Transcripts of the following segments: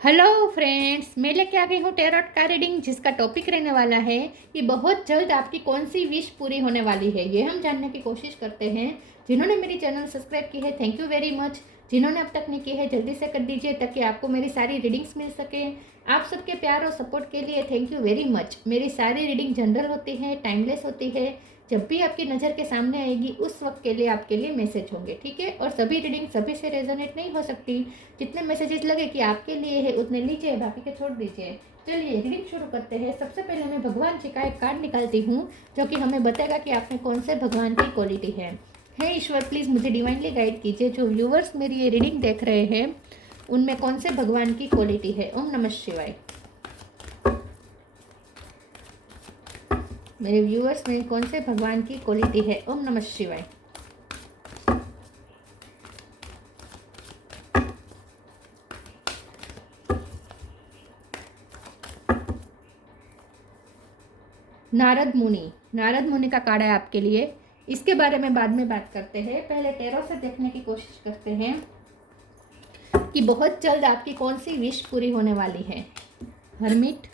Hello friends, मैं लेके आ गई हूँ टैरोट का रीडिंग जिसका टॉपिक रहने वाला है कि बहुत जल्द आपकी कौन सी विश पूरी होने वाली है। ये हम जानने की कोशिश करते हैं। जिन्होंने मेरी चैनल सब्सक्राइब की है, थैंक यू वेरी मच। जिन्होंने अब तक नहीं की है, जल्दी से कर दीजिए ताकि आपको मेरी सारी रीडिंग्स मिल सके। आप सबके प्यार और सपोर्ट के लिए थैंक यू वेरी मच। मेरी सारी रीडिंग जनरल होती है, टाइमलेस होती है। जब भी आपकी नज़र के सामने आएगी उस वक्त के लिए आपके लिए मैसेज होंगे, ठीक है। और सभी रीडिंग सभी से रेजोनेट नहीं हो सकती। जितने मैसेजेस लगे कि आपके लिए है उतने लीजिए, बाकी के छोड़ दीजिए। चलिए रीडिंग शुरू करते हैं। सबसे पहले मैं भगवान जी का एक कार्ड निकालती हूँ जो कि हमें बताएगा कि आप में कौन से भगवान की क्वालिटी है। हे ईश्वर, प्लीज़ मुझे डिवाइनली गाइड कीजिए। जो व्यूवर्स मेरी ये रीडिंग देख रहे हैं उनमें कौन से भगवान की क्वालिटी है। ओम नमः शिवाय। मेरे व्यूअर्स में कौन से भगवान की क्वालिटी है। ओम नमः शिवाय। नारद मुनि का कार्ड है आपके लिए। इसके बारे में बाद में बात करते हैं। पहले टैरो से देखने की कोशिश करते हैं कि बहुत जल्द आपकी कौन सी विश पूरी होने वाली है। हर्मिट।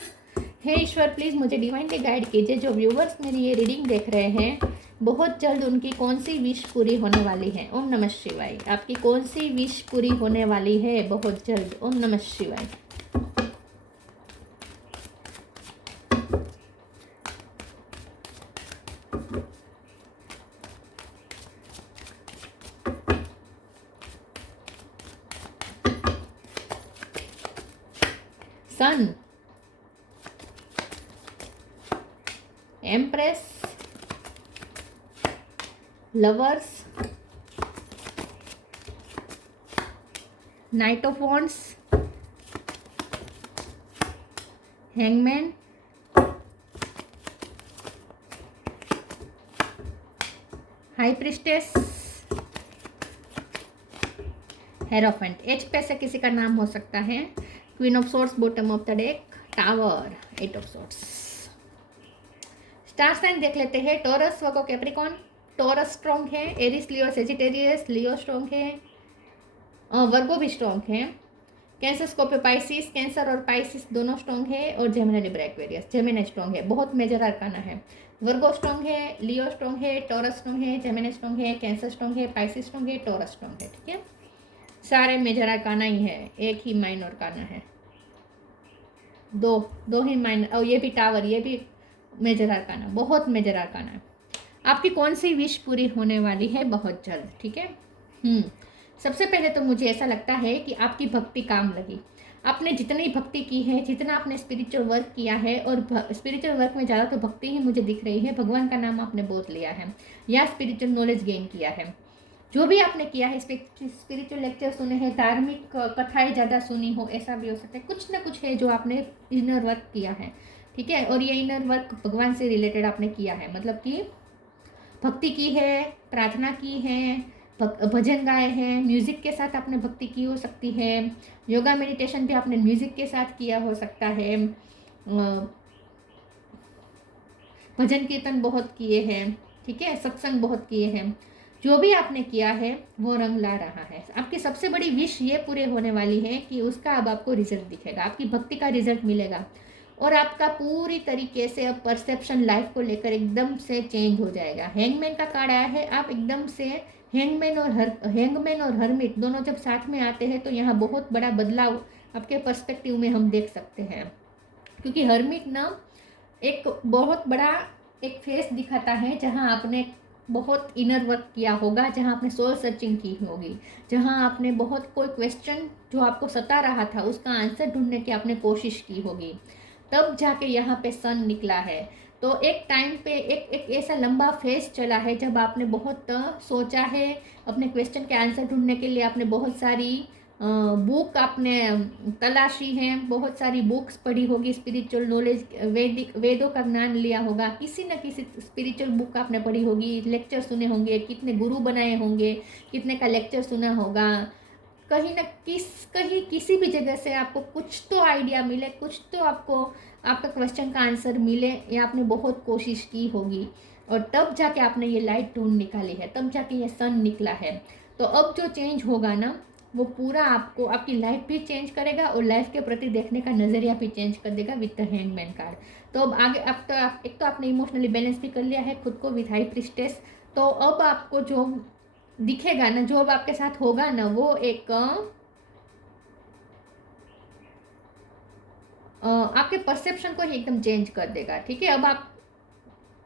हे ईश्वर, प्लीज़ मुझे डिवाइनली गाइड कीजिए। जो व्यूवर्स मेरी ये रीडिंग देख रहे हैं बहुत जल्द उनकी कौन सी विश पूरी होने वाली है। ओम नमः शिवाय। आपकी कौन सी विश पूरी होने वाली है बहुत जल्द। ओम नमः शिवाय। Sun, empress, lovers, knight of wands, hangman, high priestess, hierophant. H पे से किसी का नाम हो सकता है। Queen of swords bottom of the deck, tower, eight of swords. Star sign देख लेते हैं। Taurus, Virgo, Capricorn. Taurus strong है। Aries, Leo, Sagittarius, Leo strong है। वर्गो भी स्ट्रॉन्ग है। Cancer, Scorpio, Pisces. कैंसर और पाइसिस दोनों स्ट्रॉन्ग है। और Gemini, Libra, Aquarius. Gemini strong है, बहुत मेजर अरकाना है। वर्गो स्ट्रॉन्ग है, लियो स्ट्रॉन्ग है, टॉरस स्ट्रॉन्ग है, जेमिनी स्ट्रॉन्ग है, कैंसर स्ट्रॉन्ग है, पाइसिस स्ट्रॉन्ग है, टॉरस स्ट्रॉन्ग है, ठीक है। सारे मेजर अरकाना ही है, एक ही माइनर अरकाना है। दो दो ही माइनर। और ये भी टावर, ये भी मेजर अरकाना, बहुत मेजर अरकाना है। आपकी कौन सी विश पूरी होने वाली है बहुत जल्द, ठीक है। सबसे पहले तो मुझे ऐसा लगता है कि आपकी भक्ति काम लगी। आपने जितनी भक्ति की है, जितना आपने स्पिरिचुअल वर्क किया है, और स्पिरिचुअल वर्क में ज़्यादा तो भक्ति ही मुझे दिख रही है। भगवान का नाम आपने बहुत लिया है या स्पिरिचुअल नॉलेज गेन किया है। जो भी आपने किया है, स्पिरिचुअल लेक्चर सुने हैं, धार्मिक कथाएं ज़्यादा सुनी हो, ऐसा भी हो सकता है। कुछ ना कुछ है जो आपने इनर वर्क किया है, ठीक है। और ये इनर वर्क भगवान से रिलेटेड आपने किया है, मतलब कि भक्ति की है, प्रार्थना की है, भजन गाए हैं, म्यूज़िक के साथ आपने भक्ति की हो सकती है। योगा मेडिटेशन भी आपने म्यूज़िक के साथ किया हो सकता है। भजन कीर्तन बहुत किए हैं, ठीक है। सत्संग बहुत किए हैं। जो भी आपने किया है वो रंग ला रहा है। आपकी सबसे बड़ी विश ये पूरे होने वाली है कि उसका अब आपको रिजल्ट दिखेगा, आपकी भक्ति का रिजल्ट मिलेगा। और आपका पूरी तरीके से अब परसेप्शन लाइफ को लेकर एकदम से चेंज हो जाएगा। हैंगमैन का कार्ड आया है। आप एकदम से हैंगमैन और हरमिट दोनों जब साथ में आते हैं तो यहाँ बहुत बड़ा बदलाव आपके पर्सपेक्टिव में हम देख सकते हैं। क्योंकि हरमिट ना एक बहुत बड़ा एक फेस दिखाता है जहाँ आपने बहुत इनर वर्क किया होगा, जहाँ आपने सोल सर्चिंग की होगी, जहाँ आपने बहुत कोई क्वेश्चन जो आपको सता रहा था उसका आंसर ढूंढने की आपने कोशिश की होगी, तब जाके यहाँ पे सन निकला है। तो एक टाइम पे एक ऐसा लंबा फेज चला है जब आपने बहुत सोचा है, अपने क्वेश्चन के आंसर ढूंढने के लिए आपने बहुत सारी बुक आपने तलाशी है, बहुत सारी बुक्स पढ़ी होगी, स्पिरिचुअल नॉलेज, वेदों का ज्ञान लिया होगा, किसी न किसी स्पिरिचुअल बुक आपने पढ़ी होगी, लेक्चर सुने होंगे, कितने गुरु बनाए होंगे, कितने का लेक्चर सुना होगा। कहीं किसी भी जगह से आपको कुछ तो आइडिया मिले, कुछ तो आपको आपका क्वेश्चन का आंसर मिले, या आपने बहुत कोशिश की होगी और तब जाके आपने ये लाइट ढूंढ निकाली है, तब जाके ये सन निकला है। तो अब जो चेंज होगा ना वो पूरा आपको आपकी लाइफ भी चेंज करेगा और लाइफ के प्रति देखने का नज़रिया भी चेंज कर देगा विद द हैंगमैन कार्ड। तो अब आगे, अब तो एक तो आपने इमोशनली बैलेंस भी कर लिया है खुद को विद हाई प्रिस्टेस। तो अब आपको जो दिखेगा ना, जो अब आपके साथ होगा ना, वो एक आपके परसेप्शन को ही एकदम चेंज कर देगा। ठीक है, अब आप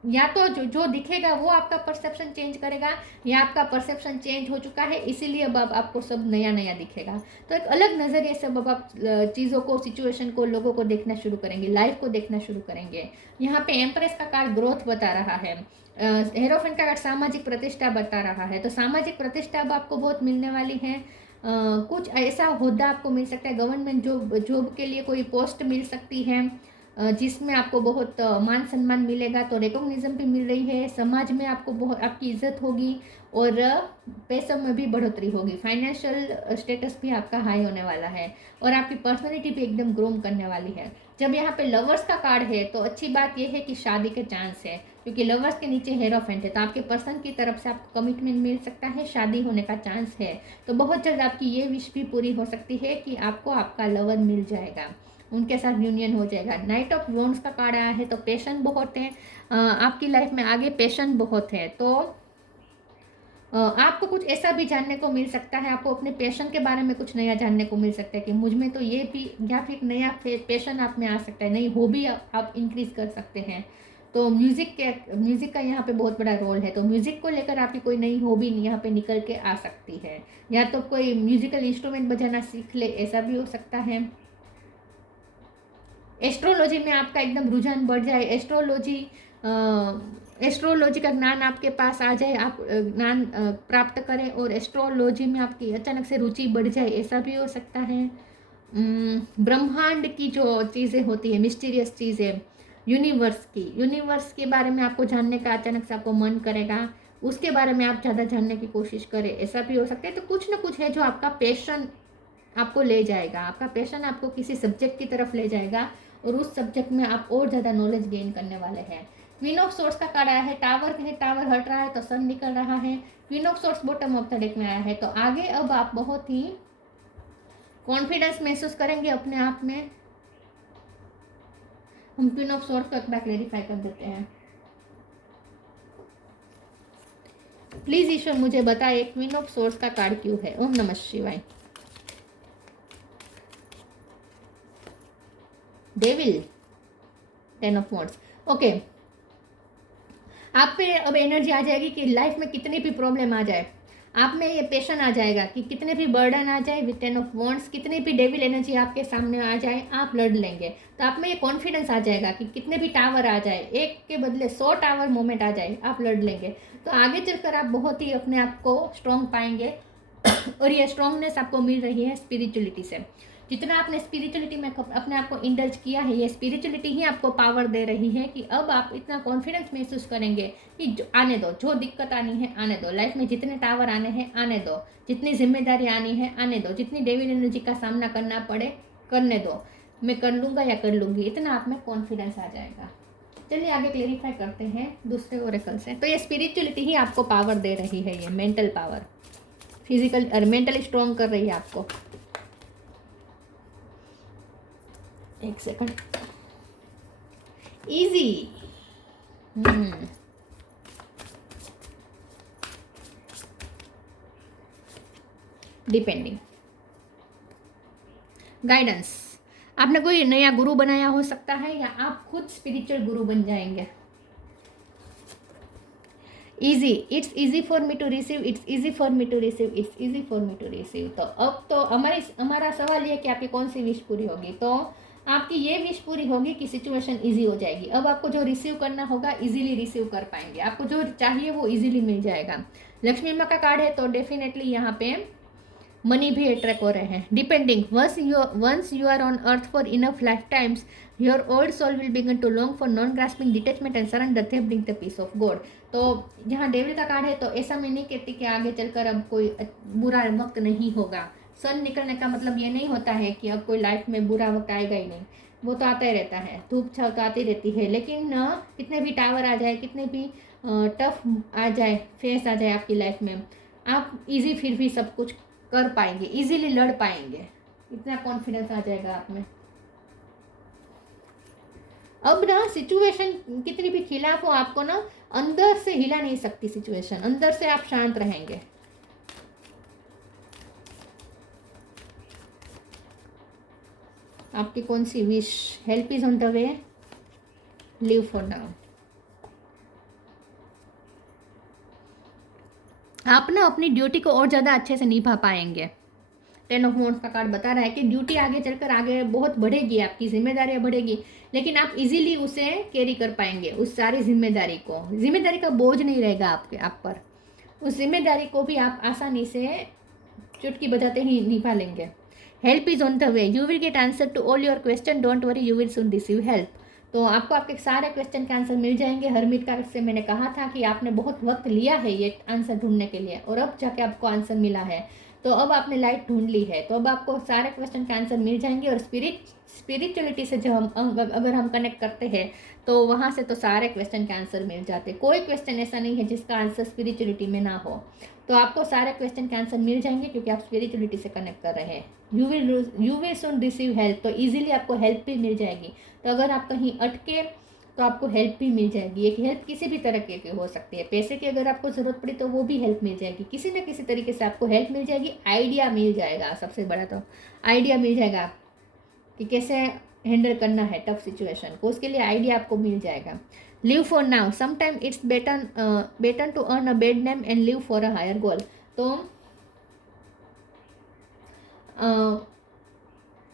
या तो जो दिखेगा वो आपका परसेप्शन चेंज करेगा, या आपका परसेप्शन चेंज हो चुका है इसीलिए अब आपको सब नया नया दिखेगा। तो एक अलग नज़रिए से अब आप चीज़ों को, सिचुएशन को, लोगों को देखना शुरू करेंगे, लाइफ को देखना शुरू करेंगे। यहाँ पे एम्प्रेस का कार्ड ग्रोथ बता रहा है, हेरोफेंट का कार्ड सामाजिक प्रतिष्ठा बता रहा है। तो सामाजिक प्रतिष्ठा अब आपको बहुत मिलने वाली है। कुछ ऐसा होदा आपको मिल सकता है, गवर्नमेंट जॉब के लिए कोई पोस्ट मिल सकती है जिसमें आपको बहुत मान सम्मान मिलेगा। तो रिकॉग्निशन भी मिल रही है, समाज में आपको बहुत आपकी इज्जत होगी और पैसों में भी बढ़ोतरी होगी। फाइनेंशियल स्टेटस भी आपका हाई होने वाला है और आपकी पर्सनैलिटी भी एकदम ग्रोम करने वाली है। जब यहाँ पे लवर्स का कार्ड है तो अच्छी बात यह है कि शादी के चांस है, क्योंकि लवर्स के नीचे हेरोफेंट है। तो आपके पर्सन की तरफ से आपको कमिटमेंट मिल सकता है, शादी होने का चांस है। तो बहुत जल्द आपकी ये विश भी पूरी हो सकती है कि आपको आपका लवर मिल जाएगा, उनके साथ यूनियन हो जाएगा। नाइट ऑफ वॉन्ड्स का कार्ड आया है, तो पेशेंट बहुत है आपकी लाइफ में, आगे पेशेंट बहुत है। तो आपको कुछ ऐसा भी जानने को मिल सकता है, आपको अपने पैशन के बारे में कुछ नया जानने को मिल सकता है कि मुझ में तो ये भी, या फिर नया पैशन आप में आ सकता है, नई हॉबी आप इंक्रीज कर सकते हैं। तो म्यूज़िक का यहाँ पे बहुत बड़ा रोल है। तो म्यूज़िक को लेकर आपकी कोई नई हॉबी यहाँ पे निकल के आ सकती है, या तो कोई म्यूजिकल इंस्ट्रूमेंट बजाना सीख ले, ऐसा भी हो सकता है। एस्ट्रोलॉजी में आपका एकदम रुझान बढ़ जाए, एस्ट्रोलॉजी का ज्ञान आपके पास आ जाए, आप ज्ञान प्राप्त करें और एस्ट्रोलॉजी में आपकी अचानक से रुचि बढ़ जाए, ऐसा भी हो सकता है। ब्रह्मांड की जो चीज़ें होती है, मिस्टीरियस चीज़ें, यूनिवर्स के बारे में आपको जानने का अचानक से आपको मन करेगा, उसके बारे में आप ज़्यादा जानने की कोशिश करें, ऐसा भी हो सकता है। तो कुछ ना कुछ है जो आपका पैशन आपको ले जाएगा, आपका पैशन आपको किसी सब्जेक्ट की तरफ ले जाएगा और उस सब्जेक्ट में आप और ज़्यादा नॉलेज गेन करने वाले हैं। क्वीन ऑफ सोर्ट्स का कार्ड आया है, टावर है, टावर हट रहा है तो सन निकल रहा है। Queen of swords bottom of the deck में आया है, तो आगे अब आप बहुत ही कॉन्फिडेंस महसूस करेंगे अपने आप में। हम क्वीन ऑफ सोर्ट्स को एक बार क्लेरिफाई कर देते हैं। प्लीज ईश्वर मुझे बताइए क्वीन ऑफ सोर्ट्स का कार्ड क्यों है। ओम नमः शिवाय। Devil, 10 of wands. ओके, आप पे अब एनर्जी आ जाएगी कि लाइफ में कितनी भी प्रॉब्लम आ जाए, आप में ये पैशन आ जाएगा कि कितने भी बर्डन आ जाए विद 10 ऑफ वॉन्ड्स, कितनी भी डेविल एनर्जी आपके सामने आ जाए, आप लड़ लेंगे। तो आप में ये कॉन्फिडेंस आ जाएगा कि कितने भी टावर आ जाए, एक के बदले 100 टावर मोमेंट आ जाए, आप लड़ लेंगे। तो आगे चलकर आप बहुत ही अपने आप को स्ट्रॉन्ग पाएंगे और ये स्ट्रॉन्गनेस आपको मिल रही है स्पिरिचुअलिटी से। जितना आपने स्पिरिचुअलिटी में अपने आप को इंडल्ज किया है, ये स्पिरिचुअलिटी ही आपको पावर दे रही है कि अब आप इतना कॉन्फिडेंस महसूस करेंगे कि आने दो, जो दिक्कत आनी है आने दो, लाइफ में जितने टावर आने हैं आने दो, जितनी जिम्मेदारी आनी है आने दो, जितनी डेविल एनर्जी का सामना करना पड़े करने दो, मैं कर लूँगा या कर लूँगी, इतना आप में कॉन्फिडेंस आ जाएगा। चलिए आगे क्लेरिफाई करते हैं दूसरे ओरेकल से। तो ये स्पिरिचुअलिटी ही आपको पावर दे रही है, ये मेंटल पावर, फिजिकल और मेंटली स्ट्रॉन्ग कर रही है आपको। एक सेकंड, इजी। डिपेंडिंग, गाइडेंस, आपने कोई नया गुरु बनाया हो सकता है या आप खुद स्पिरिचुअल गुरु बन जाएंगे। Easy, it's easy for me to receive, it's easy for me to receive, it's easy for me to receive. तो अब तो हमारा सवाल ये कि आपकी कौन सी विश पूरी होगी। तो आपकी ये विश पूरी होगी कि सिचुएशन इजी हो जाएगी। अब आपको जो रिसीव करना होगा इजीली रिसीव कर पाएंगे, आपको जो चाहिए वो इजीली मिल जाएगा। लक्ष्मी माँ का कार्ड है तो डेफिनेटली यहाँ पे मनी भी अट्रैक्ट हो रहे हैं। Depending, once you are on earth for enough lifetimes your old soul will begin to long for non grasping detachment and surrender that bring the peace of God. तो यहाँ devil का card है तो ऐसा मैं नहीं कहती कि आगे चलकर अब कोई बुरा वक्त नहीं होगा। सन निकलने का मतलब ये नहीं होता है कि अब कोई लाइफ में बुरा वक्त आएगा ही नहीं, वो तो आता ही रहता है, धूप छाव तो आती रहती है। लेकिन कितने भी टावर आ जाए, कितने भी टफ आ जाए, फेस आ जाए आपकी लाइफ में, आप इजी फिर भी सब कुछ कर पाएंगे, इजीली लड़ पाएंगे, इतना कॉन्फिडेंस आ जाएगा आप में। अब ना सिचुएशन कितनी भी खिलाफ हो, आपको ना अंदर से हिला नहीं सकती सिचुएशन, अंदर से आप शांत रहेंगे। आपकी कौन सी wish? Help is on the way, live for now. आप ना अपनी ड्यूटी को और ज़्यादा अच्छे से निभा पाएंगे। 10 ऑफ वांड्स का कार्ड बता रहा है कि ड्यूटी आगे चलकर आगे बहुत बढ़ेगी, आपकी जिम्मेदारियां बढ़ेगी, लेकिन आप इजीली उसे कैरी कर पाएंगे, उस सारी जिम्मेदारी को। जिम्मेदारी का बोझ नहीं रहेगा आप पर, उस जिम्मेदारी को भी आप आसानी से चुटकी बजाते ही निभा लेंगे। Help is on the way, you will get answer to all your question, don't worry, you will soon receive help. तो आपको आपके सारे क्वेश्चन के आंसर मिल जाएंगे। हरमीत कार्ड से मैंने कहा था कि आपने बहुत वक्त लिया है ये आंसर ढूंढने के लिए, और अब जाके आपको आंसर मिला है, तो अब आपने लाइट ढूंढ ली है, तो अब आपको सारे क्वेश्चन के आंसर मिल जाएंगे। और स्पिरिचुअलिटी से जो हम अगर हम कनेक्ट करते हैं तो वहाँ से तो सारे क्वेश्चन के आंसर मिल जाते। कोई क्वेश्चन ऐसा नहीं है जिसका आंसर स्पिरिचुअलिटी में ना हो, तो आपको सारे क्वेश्चन के आंसर मिल जाएंगे क्योंकि आप स्पिरिचुअलिटी से कनेक्ट कर रहे हैं। You will soon receive help, तो ईजिली आपको हेल्प भी मिल जाएगी। तो अगर आप कहीं अटके तो आपको हेल्प भी मिल जाएगी। एक हेल्प किसी भी तरह की हो सकती है, पैसे की अगर आपको ज़रूरत पड़ी तो वो भी हेल्प मिल जाएगी, किसी न किसी तरीके से आपको हेल्प मिल जाएगी। आइडिया मिल जाएगा, सबसे बड़ा तो आइडिया मिल जाएगा कि कैसे हैंडल करना है टफ सिचुएशन को, उसके लिए आइडिया आपको मिल जाएगा। Live for now, sometime it's better to earn a bad name and live for a higher goal. तो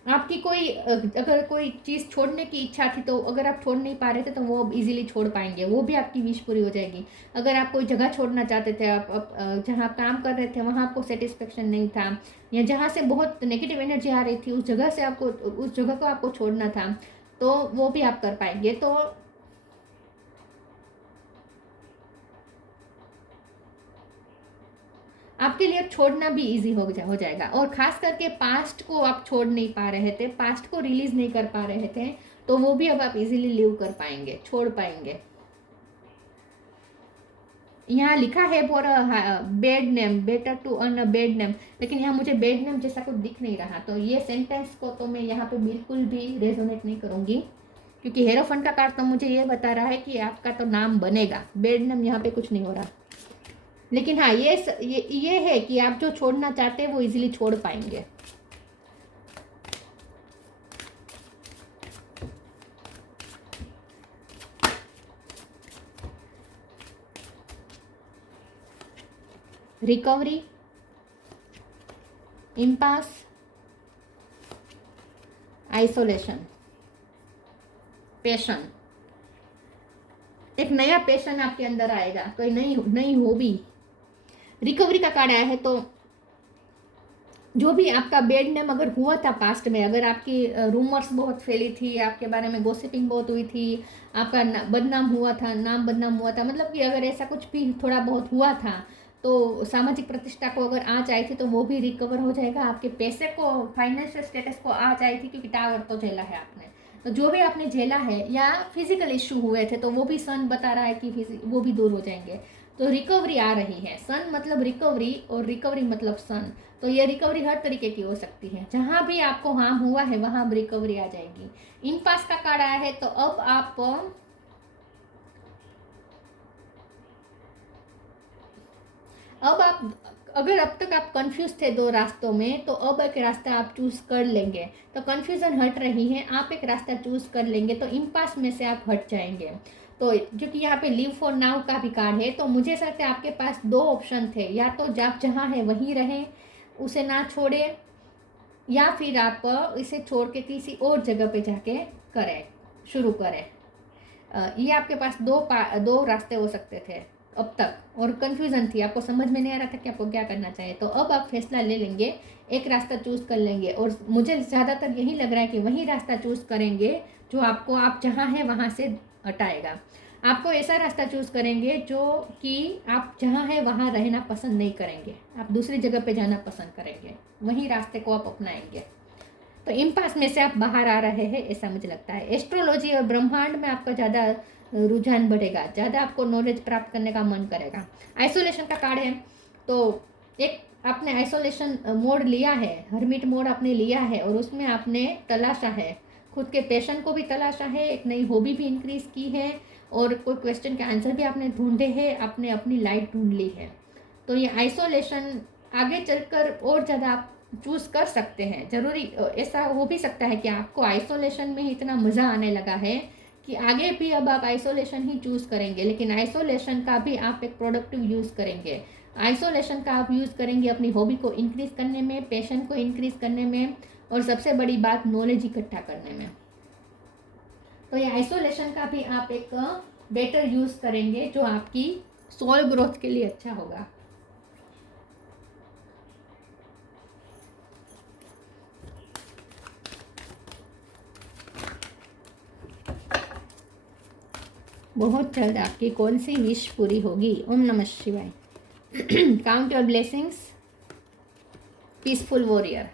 आपकी कोई अगर कोई चीज़ छोड़ने की इच्छा थी तो अगर आप छोड़ नहीं पा रहे थे तो वो अब इजीली छोड़ पाएंगे, वो भी आपकी विश पूरी हो जाएगी। अगर आप कोई जगह छोड़ना चाहते थे, आप जहाँ आप काम कर रहे थे वहाँ आपको सेटिस्फेक्शन नहीं था, या जहाँ से बहुत नेगेटिव एनर्जी आ रही थी उस जगह से आपको उस जगह को आपको छोड़ना था, तो वो भी आप कर पाएंगे। तो आपके लिए अब छोड़ना भी इजी हो जाएगा। और खास करके पास्ट को आप छोड़ नहीं पा रहे थे, पास्ट को रिलीज नहीं कर पा रहे थे, तो वो भी अब आप इजीली लिव कर पाएंगे, छोड़ पाएंगे। यहाँ लिखा है for a bad name, better to earn a bad name, लेकिन यहाँ मुझे बेड नेम जैसा कुछ दिख नहीं रहा, तो ये सेंटेंस को तो मैं यहाँ पे बिल्कुल भी रेजोनेट नहीं करूँगी, क्योंकि हेरोफंट का कार्ड तो मुझे ये बता रहा है कि आपका तो नाम बनेगा, बेड नेम यहाँ पे कुछ नहीं हो रहा। लेकिन हाँ, ये है कि आप जो छोड़ना चाहते हैं वो इजीली छोड़ पाएंगे। रिकवरी, इम्पास, आइसोलेशन, पैशन, एक नया पैशन आपके अंदर आएगा, कोई नई हॉबी। रिकवरी का कार्ड आया है, तो जो भी आपका बेड नेम अगर हुआ था पास्ट में, अगर आपकी रूमर्स बहुत फैली थी, आपके बारे में गॉसिपिंग बहुत हुई थी, आपका बदनाम हुआ था, नाम बदनाम हुआ था, मतलब कि अगर ऐसा कुछ भी थोड़ा बहुत हुआ था, तो सामाजिक प्रतिष्ठा को अगर आँच आई थी तो वो भी रिकवर हो जाएगा। आपके पैसे को, फाइनेंशियल स्टेटस को आँच आई थी, क्योंकि टावर तो झेला है आपने, तो जो भी आपने झेला है या फिजिकल इश्यू हुए थे तो वो भी सन बता रहा है कि वो भी दूर हो जाएंगे। तो रिकवरी आ रही है, सन मतलब रिकवरी और रिकवरी मतलब सन, तो ये रिकवरी हर तरीके की हो सकती है। जहाँ भी आपको हार्म हुआ है वहाँ रिकवरी आ जाएगी। इन पास का कार्ड आया है, तो अब आप अगर अब तक आप कंफ्यूज थे दो रास्तों में, तो अब एक रास्ता आप चूज कर लेंगे, तो कंफ्यूजन हट रही है, आप एक रास्ता चूज कर लेंगे, तो इम्पास में से आप हट जाएंगे। तो क्योंकि यहाँ पे लिव फॉर नाउ का भी कार्ड है, तो मुझे ऐसा लगता है आपके पास दो ऑप्शन थे, या तो आप जहाँ है वहीं रहें, उसे ना छोड़े, या फिर आप इसे छोड़ के किसी और जगह पे जाके शुरू करें। ये आपके पास दो रास्ते हो सकते थे अब तक, और कन्फ्यूज़न थी, आपको समझ में नहीं आ रहा था कि आपको क्या करना चाहिए। तो अब आप फैसला ले लेंगे, एक रास्ता चूज़ कर लेंगे, और मुझे ज़्यादातर यही लग रहा है कि वही रास्ता चूज़ करेंगे जो आपको आप जहाँ हैं वहाँ से हटाएगा। आपको ऐसा रास्ता चूज़ करेंगे जो कि आप जहाँ हैं वहाँ रहना पसंद नहीं करेंगे, आप दूसरी जगह पे जाना पसंद करेंगे, वही रास्ते को आप अपनाएंगे। तो इम्पास में से आप बाहर आ रहे हैं, ऐसा मुझे लगता है। एस्ट्रोलॉजी और ब्रह्मांड में आपका ज़्यादा रुझान बढ़ेगा, ज़्यादा आपको नॉलेज प्राप्त करने का मन करेगा। आइसोलेशन का कार्ड है, तो एक आपने आइसोलेशन मोड लिया है, हर्मिट मोड आपने लिया है और उसमें आपने तलाशा है, खुद के पैशन को भी तलाशा है, एक नई हॉबी भी इंक्रीज़ की है और कोई क्वेश्चन के आंसर भी आपने ढूंढे हैं, आपने अपनी लाइफ ढूंढ ली है। तो ये आइसोलेशन आगे चलकर और ज़्यादा आप चूज़ कर सकते हैं। ज़रूरी ऐसा हो भी सकता है कि आपको आइसोलेशन में ही इतना मज़ा आने लगा है कि आगे भी अब आप आइसोलेशन ही चूज़ करेंगे, लेकिन आइसोलेशन का भी आप एक प्रोडक्टिव यूज़ करेंगे। आइसोलेशन का आप यूज़ करेंगे अपनी हॉबी को इंक्रीज़ करने में, पैशन को इंक्रीज़ करने में और सबसे बड़ी बात नॉलेज इकट्ठा करने में। तो ये आइसोलेशन का भी आप एक बेटर यूज़ करेंगे जो आपकी सोल ग्रोथ के लिए अच्छा होगा। बहुत जल्द आपकी कौन सी विश पूरी होगी? ओम नमः शिवाय। Count your blessings. Peaceful warrior,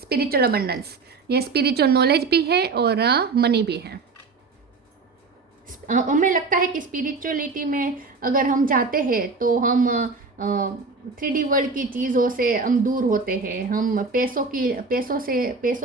spiritual abundance, ये स्पिरिचुअल नॉलेज भी है और मनी भी है। हमें लगता है कि स्पिरिचुअलिटी में अगर हम जाते हैं तो हम 3D वर्ल्ड की चीज़ों से हम दूर होते हैं, हम पैसों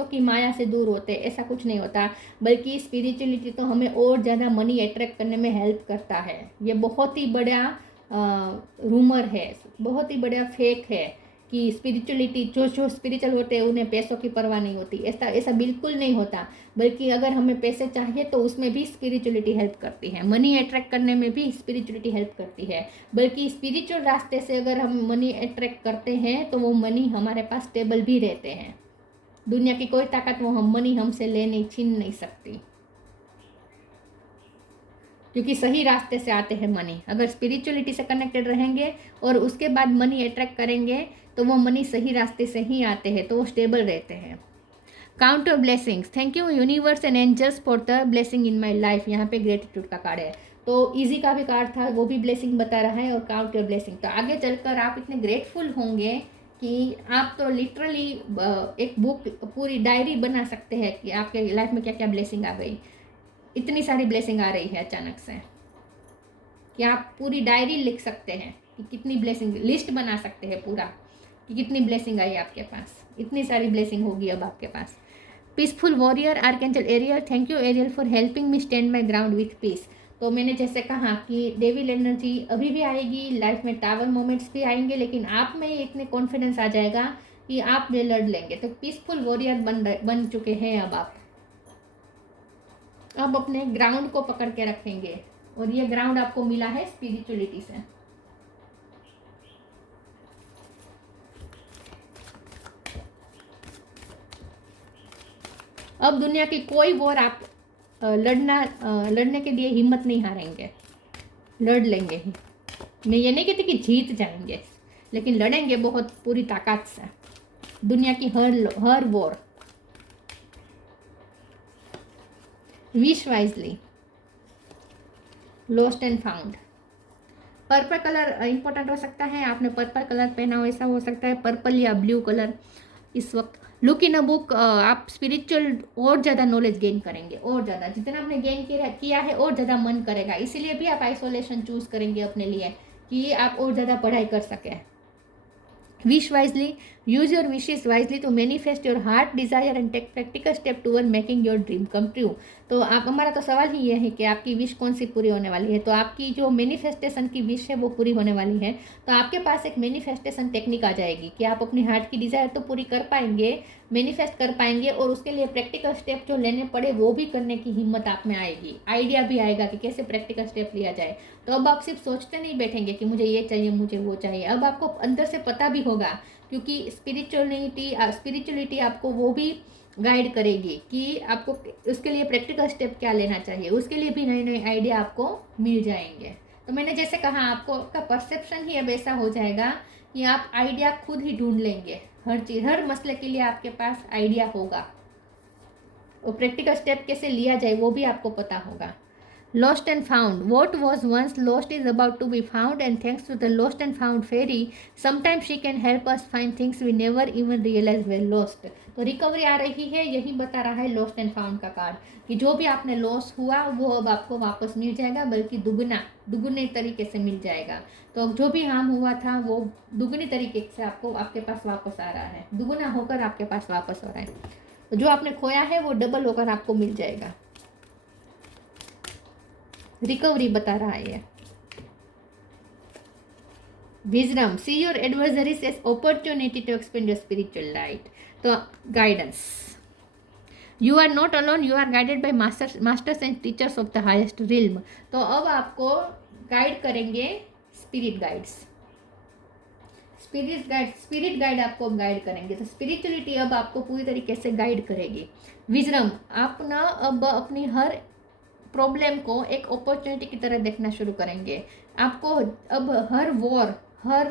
की माया से दूर होते हैं। ऐसा कुछ नहीं होता, बल्कि स्पिरिचुअलिटी तो हमें और ज़्यादा मनी अट्रैक्ट करने में हेल्प करता है। ये बहुत ही बड़ा रूमर है, बहुत ही बड़ा फेक है कि स्पिरिचुअलिटी जो स्पिरिचुअल होते हैं उन्हें पैसों की परवाह नहीं होती। ऐसा बिल्कुल नहीं होता, बल्कि अगर हमें पैसे चाहिए तो उसमें भी स्पिरिचुअलिटी हेल्प करती है, मनी अट्रैक्ट करने में भी स्पिरिचुअलिटी हेल्प करती है। बल्कि स्पिरिचुअल रास्ते से अगर हम मनी अट्रैक्ट करते हैं तो वो मनी हमारे पास स्टेबल भी रहते हैं। दुनिया की कोई ताकत वो मनी हमसे छीन नहीं सकती, क्योंकि सही रास्ते से आते हैं मनी। अगर स्पिरिचुअलिटी से कनेक्टेड रहेंगे और उसके बाद मनी अट्रैक्ट करेंगे तो वो मनी सही रास्ते से ही आते हैं, तो वो स्टेबल रहते हैं। Count your blessings. Thank you universe and angels for the blessing in my life. यहाँ पे ग्रेटिट्यूड का कार्ड है, तो इजी का भी कार्ड था, वो भी ब्लेसिंग बता रहा है, और काउंट योर ब्लेसिंग। तो आगे चलकर आप इतने ग्रेटफुल होंगे कि आप तो लिटरली एक बुक, पूरी डायरी बना सकते हैं कि आपके लाइफ में क्या क्या ब्लेसिंग आ गई। इतनी सारी ब्लेसिंग आ रही है अचानक से कि आप पूरी डायरी लिख सकते हैं कि कितनी ब्लेसिंग, लिस्ट बना सकते हैं पूरा कि कितनी ब्लेसिंग आई आपके पास। इतनी सारी ब्लेसिंग होगी अब आपके पास। Peaceful warrior, archangel Ariel. Thank you Ariel for helping me stand my ground with peace. तो मैंने जैसे कहा कि डेविल एनर्जी अभी भी आएगी, लाइफ में टावर मोमेंट्स भी आएंगे, लेकिन आप में इतने कॉन्फिडेंस आ जाएगा कि आप ये लड़ लेंगे। तो पीसफुल वॉरियर बन चुके हैं अब अपने ग्राउंड को पकड़ के रखेंगे, और ये ग्राउंड आपको मिला है स्पिरिचुअलिटी से। अब दुनिया की कोई वॉर आप लड़ने के लिए हिम्मत नहीं हारेंगे, लड़ लेंगे ही। मैं ये नहीं कहती कि जीत जाएंगे, लेकिन लड़ेंगे बहुत पूरी ताकत से दुनिया की हर war. Wish wisely, lost and found. Purple colour important हो सकता है, आपने पर्पल कलर पहना हो, ऐसा हो सकता है पर्पल या ब्लू कलर इस वक्त। लुक इन अ बुक, आप स्पिरिचुअल और ज़्यादा नॉलेज गेन करेंगे, और ज़्यादा जितना आपने गेन किया है और ज़्यादा मन करेगा। इसीलिए भी आप आइसोलेशन चूज़ करेंगे अपने लिए कि आप और ज़्यादा पढ़ाई कर सकें। Wish wisely, use your wishes wisely to manifest your heart desire and take practical step toward making your dream come true. तो आप, हमारा तो सवाल ही ये है कि आपकी विश कौन सी पूरी होने वाली है। तो आपकी जो मैनिफेस्टेशन की विश है वो पूरी होने वाली है। तो आपके पास एक मैनिफेस्टेशन टेक्निक आ जाएगी कि आप अपनी हार्ट की डिज़ायर तो पूरी कर पाएंगे, मैनिफेस्ट कर पाएंगे, और उसके लिए प्रैक्टिकल स्टेप जो लेने पड़े वो भी करने की हिम्मत आप में आएगी, आइडिया भी आएगा कि कैसे प्रैक्टिकल स्टेप लिया जाए। तो अब आप सिर्फ सोचते नहीं बैठेंगे कि मुझे ये चाहिए, मुझे वो चाहिए। अब आपको अंदर से पता भी होगा, क्योंकि स्पिरिचुअलिटी आपको वो भी गाइड करेगी कि आपको उसके लिए प्रैक्टिकल स्टेप क्या लेना चाहिए। उसके लिए भी नए नए आइडिया आपको मिल जाएंगे। तो मैंने जैसे कहा, आपका परसेप्शन ही अब ऐसा हो जाएगा कि आप आइडिया खुद ही ढूंढ लेंगे। हर मसले के लिए आपके पास आइडिया होगा, और प्रैक्टिकल स्टेप कैसे लिया जाए वो भी आपको पता होगा। Lost and found. What was once lost is about to be found, and thanks to the lost and found fairy, sometimes she can help us find things we never even realized were lost. तो recovery आ रही है, यही बता रहा है lost and found का card, कि जो भी आपने लॉस हुआ वो अब आपको वापस मिल जाएगा, बल्कि दुगने तरीके से मिल जाएगा। तो जो भी हार्म हुआ था वो दुगनी तरीके से आपको आपके पास वापस आ रहा है, दुगना होकर आपके पास वापस हो रहा है। तो जो आपने खोया है वो डबल होकर आपको मिल जाएगा। रिकवरी बता रहा है ये। Wisdom, see your adversaries as opportunity to expand your spiritual light. तो guidance, you are not alone, you are guided by masters and teachers of the highest realm. तो अब आपको गाइड करेंगे स्पिरिट गाइड्स, स्पिरिट गाइड आपको अब guide करेंगे। तो spirituality अब आपको पूरी तरीके से गाइड करेगी। विजडम, आप ना अब अपनी हर प्रॉब्लम को एक अपॉर्चुनिटी की तरह देखना शुरू करेंगे। आपको अब हर वॉर, हर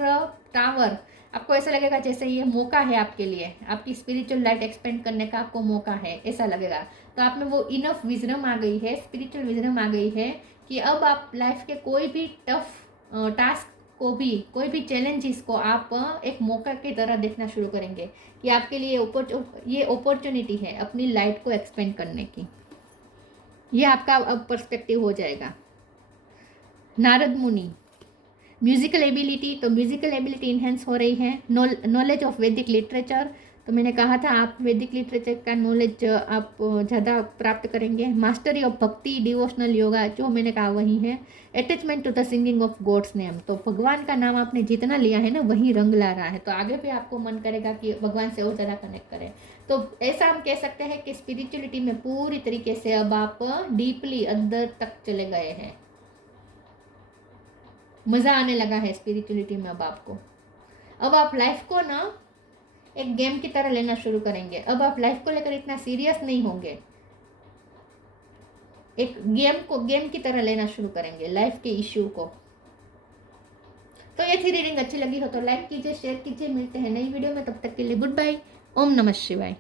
टावर, आपको ऐसा लगेगा जैसे ये मौका है आपके लिए, आपकी स्पिरिचुअल लाइट एक्सपेंड करने का आपको मौका है, ऐसा लगेगा। तो आप में वो इनफ विजडम आ गई है, स्पिरिचुअल विजडम आ गई है कि अब आप लाइफ के कोई भी टफ टास्क को भी, कोई भी चैलेंजेस को आप एक मौका की तरह देखना शुरू करेंगे कि आपके लिए ये अपॉर्चुनिटी है अपनी लाइट को एक्सपेंड करने की। ये आपका अब पर्सपेक्टिव हो जाएगा। नारद मुनि, म्यूजिकल एबिलिटी, तो म्यूजिकल एबिलिटी इन्हेंस हो रही है। नॉलेज ऑफ वैदिक लिटरेचर, तो मैंने कहा था आप वैदिक लिटरेचर का नॉलेज आप ज़्यादा प्राप्त करेंगे। Mastery of bhakti, devotional yoga, जो मैंने कहा वही है। Attachment to the singing of God's name, तो भगवान का नाम आपने जितना लिया है ना वही रंग ला रहा है, तो आगे भी आपको मन करेगा कि भगवान से और ज़्यादा कनेक्ट करें। तो ऐसा हम कह सकते हैं कि स्पिरिचुअलिटी में पूरी तरीके से अब आप डीपली अंदर तक चले गए हैं, मज़ा आने लगा है स्पिरिचुअलिटी में अब आपको। अब आप लाइफ को ना एक गेम की तरह लेना शुरू करेंगे। अब आप लाइफ को लेकर इतना सीरियस नहीं होंगे, एक गेम की तरह लेना शुरू करेंगे लाइफ के इश्यू को। तो ये थी रीडिंग, अच्छी लगी हो तो लाइक कीजिए, शेयर कीजिए। मिलते हैं नई वीडियो में, तब तक के लिए गुड बाय। ओम नमः शिवाय।